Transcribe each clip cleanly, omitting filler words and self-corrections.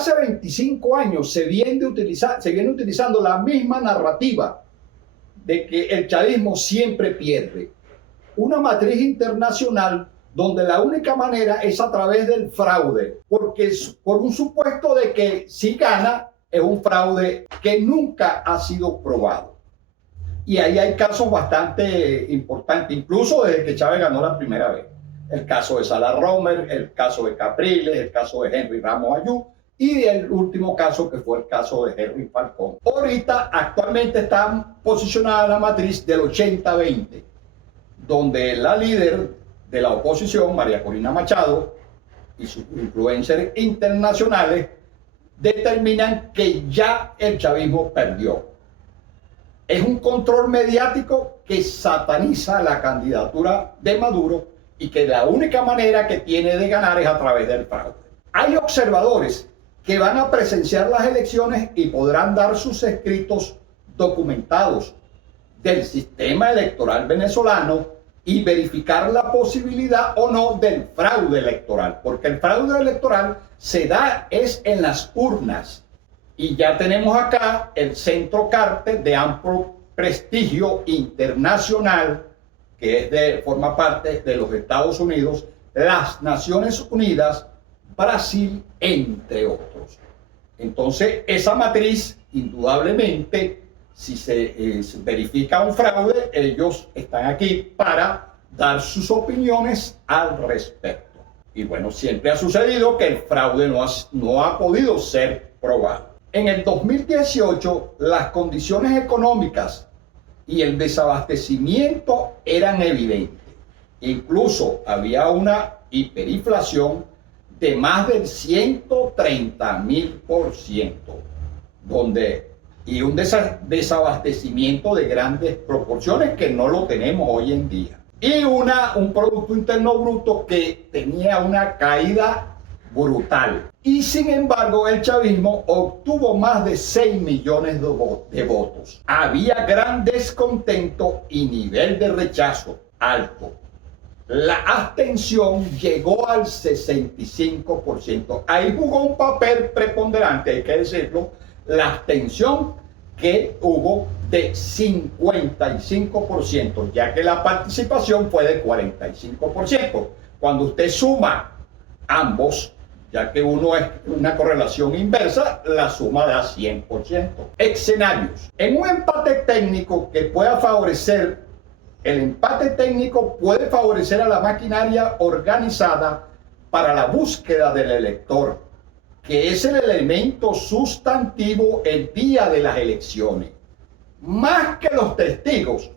hace 25 años se viene utilizando la misma narrativa de que el chavismo siempre pierde. Una matriz internacional donde la única manera es a través del fraude, porque por un supuesto de que si gana es un fraude que nunca ha sido probado. Y ahí hay casos bastante importantes, incluso desde que Chávez ganó la primera vez. El caso de Salah Romer, el caso de Capriles, el caso de Henry Ramos Ayú y el último caso que fue el caso de Henry Falcón. Ahorita actualmente está posicionada la matriz del 80-20, donde la líder de la oposición, María Corina Machado, y sus influencers internacionales determinan que ya el chavismo perdió. Es un control mediático que sataniza la candidatura de Maduro y que la única manera que tiene de ganar es a través del fraude. Hay observadores que van a presenciar las elecciones y podrán dar sus escritos documentados del sistema electoral venezolano y verificar la posibilidad o no del fraude electoral, porque el fraude electoral se da es en las urnas. Y ya tenemos acá el Centro Carter de amplio prestigio internacional, que forma parte de los Estados Unidos, las Naciones Unidas, Brasil, entre otros. Entonces, esa matriz, indudablemente, si se verifica un fraude, ellos están aquí para dar sus opiniones al respecto. Y bueno, siempre ha sucedido que el fraude no ha podido ser probado. En el 2018, las condiciones económicas y el desabastecimiento eran evidentes. Incluso había una hiperinflación de más del 130.000%, y un desabastecimiento de grandes proporciones que no lo tenemos hoy en día. Y un Producto Interno Bruto que tenía una caída brutal. Y sin embargo, el chavismo obtuvo más de 6 millones de votos. Había gran descontento y nivel de rechazo alto. La abstención llegó al 65%. Ahí jugó un papel preponderante, hay que decirlo, la abstención, que hubo de 55%, ya que la participación fue de 45%. Cuando usted suma ambos, ya que uno es una correlación inversa, la suma da 100%. Escenarios. En un empate técnico que pueda favorecer, el empate técnico puede favorecer a la maquinaria organizada para la búsqueda del elector, que es el elemento sustantivo el día de las elecciones. Más que los testigos,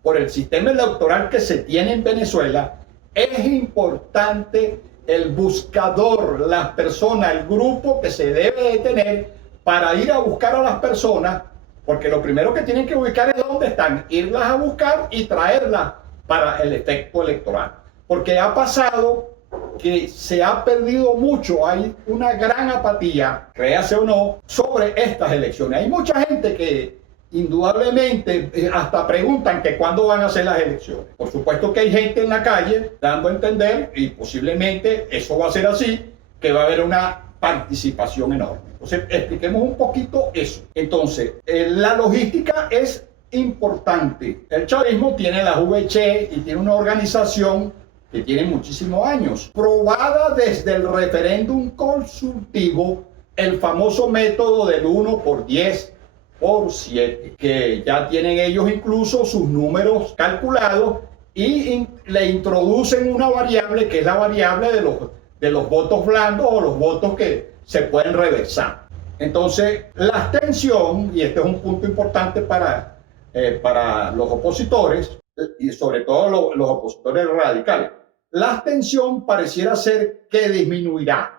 por el sistema electoral que se tiene en Venezuela, es importante el buscador, las personas, el grupo que se debe de tener para ir a buscar a las personas, porque lo primero que tienen que ubicar es dónde están, irlas a buscar y traerlas para el efecto electoral. Porque ha pasado que se ha perdido mucho, hay una gran apatía, créase o no, sobre estas elecciones. Hay mucha gente que indudablemente hasta preguntan que cuándo van a ser las elecciones. Por supuesto que hay gente en la calle dando a entender, y posiblemente eso va a ser así, que va a haber una participación enorme. Entonces, expliquemos un poquito eso. Entonces, la logística es importante. El chavismo tiene la VC y tiene una organización que tiene muchísimos años, probada desde el referéndum consultivo, el famoso método del 1/10/7, que ya tienen ellos incluso sus números calculados y le introducen una variable que es la variable de los votos blandos o los votos que se pueden reversar. Entonces, la abstención, y este es un punto importante para los opositores, y sobre todo los opositores radicales, la abstención pareciera ser que disminuirá.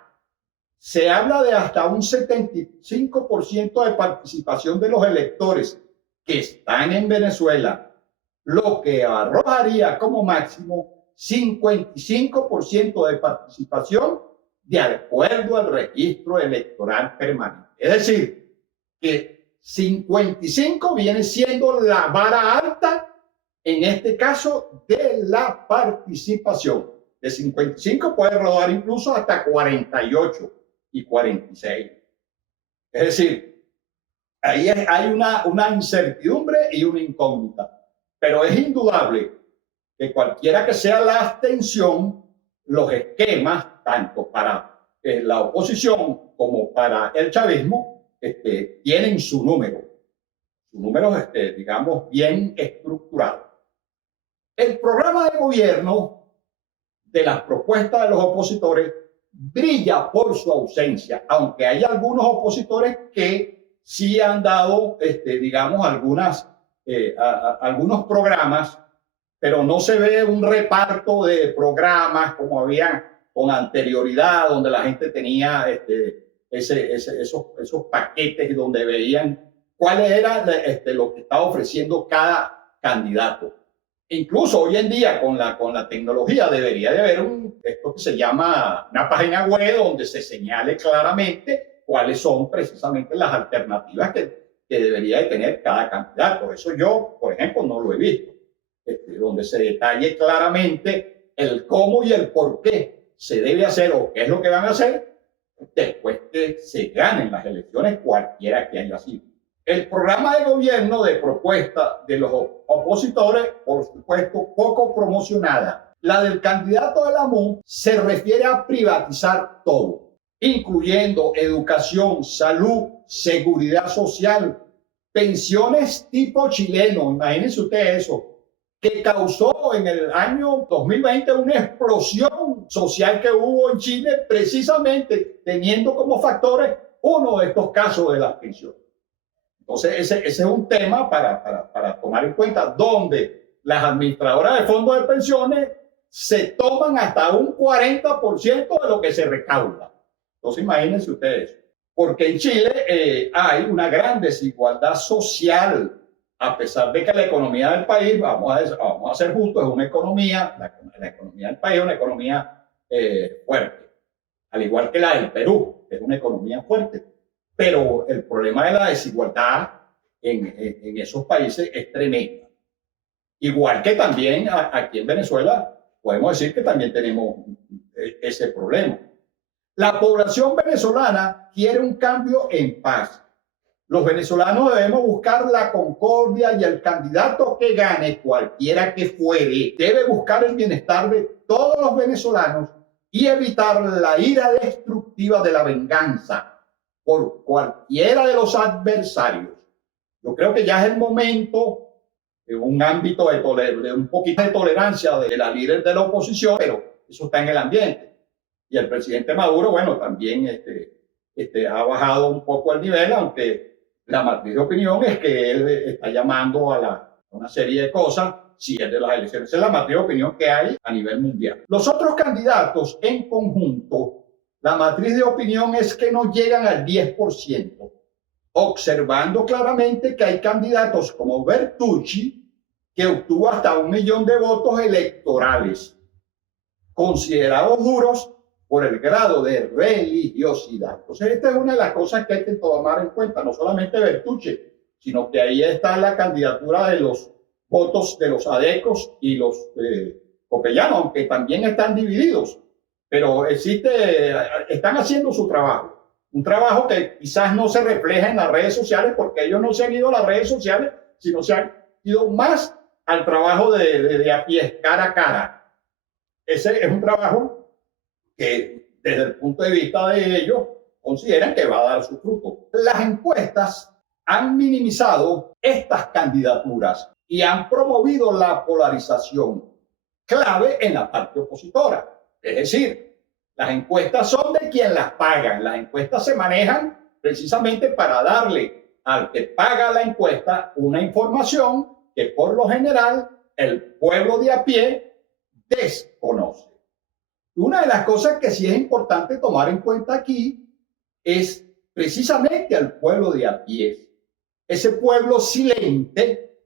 Se habla de hasta un 75% de participación de los electores que están en Venezuela, lo que arrojaría como máximo 55% de participación de acuerdo al registro electoral permanente. Es decir, que 55 viene siendo la vara alta, en este caso, de la participación. De 55 puede rodar incluso hasta 48 y 46. Es decir, hay una incertidumbre y una incógnita, pero es indudable que cualquiera que sea la abstención, los esquemas, tanto para la oposición como para el chavismo, tienen su número, digamos, bien estructurado. El programa de gobierno de las propuestas de los opositores brilla por su ausencia, aunque hay algunos opositores que sí han dado, digamos, algunos programas, pero no se ve un reparto de programas como había con anterioridad, donde la gente tenía esos paquetes donde veían cuáles eran lo que estaba ofreciendo cada candidato. Incluso hoy en día con la tecnología debería de haber esto que se llama una página web donde se señale claramente cuáles son precisamente las alternativas que debería de tener cada candidato. Eso yo, por ejemplo, no lo he visto. Donde se detalle claramente el cómo y el por qué se debe hacer o qué es lo que van a hacer después que se ganen las elecciones, cualquiera que haya sido. El programa de gobierno de propuesta de los opositores, por supuesto, poco promocionada. La del candidato de la MUN se refiere a privatizar todo, incluyendo educación, salud, seguridad social, pensiones tipo chileno. Imagínense ustedes eso, que causó en el año 2020 una explosión social que hubo en Chile, precisamente teniendo como factores uno de estos casos de las pensiones. Entonces, ese es un tema para tomar en cuenta, donde las administradoras de fondos de pensiones se toman hasta un 40% de lo que se recauda. Entonces, imagínense ustedes, porque en Chile hay una gran desigualdad social, a pesar de que la economía del país, vamos a ser justos, es una economía, la economía del país es una economía fuerte, al igual que la del Perú, es una economía fuerte. Pero el problema de la desigualdad en esos países es tremendo. Igual que también aquí en Venezuela, podemos decir que también tenemos ese problema. La población venezolana quiere un cambio en paz. Los venezolanos debemos buscar la concordia y el candidato que gane, cualquiera que fuere, debe buscar el bienestar de todos los venezolanos y evitar la ira destructiva de la venganza por cualquiera de los adversarios. Yo creo que ya es el momento de un ámbito de un poquito de tolerancia de la líder de la oposición, pero eso está en el ambiente. Y el presidente Maduro, bueno, también ha bajado un poco el nivel, aunque la matriz de opinión es que él está llamando a una serie de cosas si es de las elecciones. Esa es la matriz de opinión que hay a nivel mundial. Los otros candidatos en conjunto, la matriz de opinión es que no llegan al 10%, observando claramente que hay candidatos como Bertucci, que obtuvo hasta 1 millón de votos electorales, considerados duros por el grado de religiosidad. Entonces, esta es una de las cosas que hay que tomar en cuenta, no solamente Bertucci, sino que ahí está la candidatura de los votos de los adecos y los copellanos, aunque también están divididos. Pero están haciendo su trabajo. Un trabajo que quizás no se refleja en las redes sociales porque ellos no se han ido a las redes sociales, sino se han ido más al trabajo de a pie, cara a cara. Ese es un trabajo que desde el punto de vista de ellos consideran que va a dar su fruto. Las encuestas han minimizado estas candidaturas y han promovido la polarización, clave en la parte opositora. Es decir, las encuestas son de quien las paga. Las encuestas se manejan precisamente para darle al que paga la encuesta una información que por lo general el pueblo de a pie desconoce. Una de las cosas que sí es importante tomar en cuenta aquí es precisamente al pueblo de a pie. Ese pueblo silente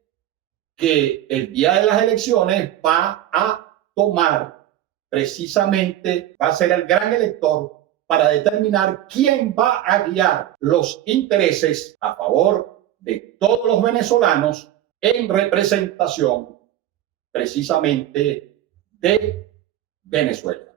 que el día de las elecciones va a tomar precisamente, va a ser el gran elector para determinar quién va a guiar los intereses a favor de todos los venezolanos en representación precisamente de Venezuela.